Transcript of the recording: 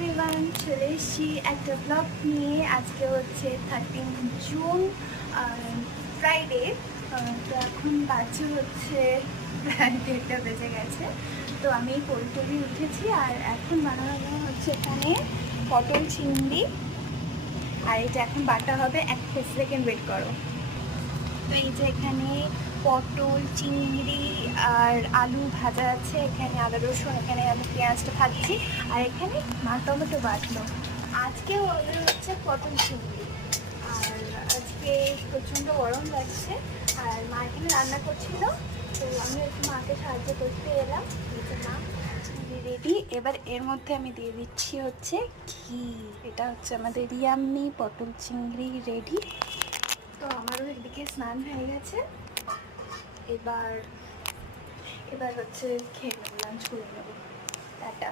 Everyone, চলে এসেছি একটা ব্লগ নিয়ে। আজকে হচ্ছে 13 জুন, ফ্রাইডে। তো এখন বাজে হচ্ছে প্রায় 1:30 বেজে গেছে। তো আমি পরিটরি উঠেছি আর এখন বানানো হচ্ছে এখানে পটল চিংড়ি। আর এটা এখন বাটা হবে, 1 সেকেন্ড ওয়েট করো। তো এই যে এখানে পটল চিংড়ি আর আলু ভাজা আছে, এখানে আদা রসুন, এখানে আমি পেঁয়াজটা ভাজছি, আর এখানে মা টমেটো বাটলো। আজকে ওদের হচ্ছে পটল চিংড়ি। আর আজকে প্রচণ্ড গরম লাগছে আর মা এখানে রান্না করছিল, তো আমি একটু মাকে সাহায্য করতে এলাম। এই যে মা রেডি। এবার এর মধ্যে আমি দিয়ে দিচ্ছি হচ্ছে ঘি। এটা হচ্ছে আমাদের ইয়াম্মি পটল চিংড়ি রেডি। তো আমারও এদিকে স্নান হয়ে গেছে। এবার হচ্ছে খেয়ে নেবো, লাঞ্চ করে নেবো। টাটা।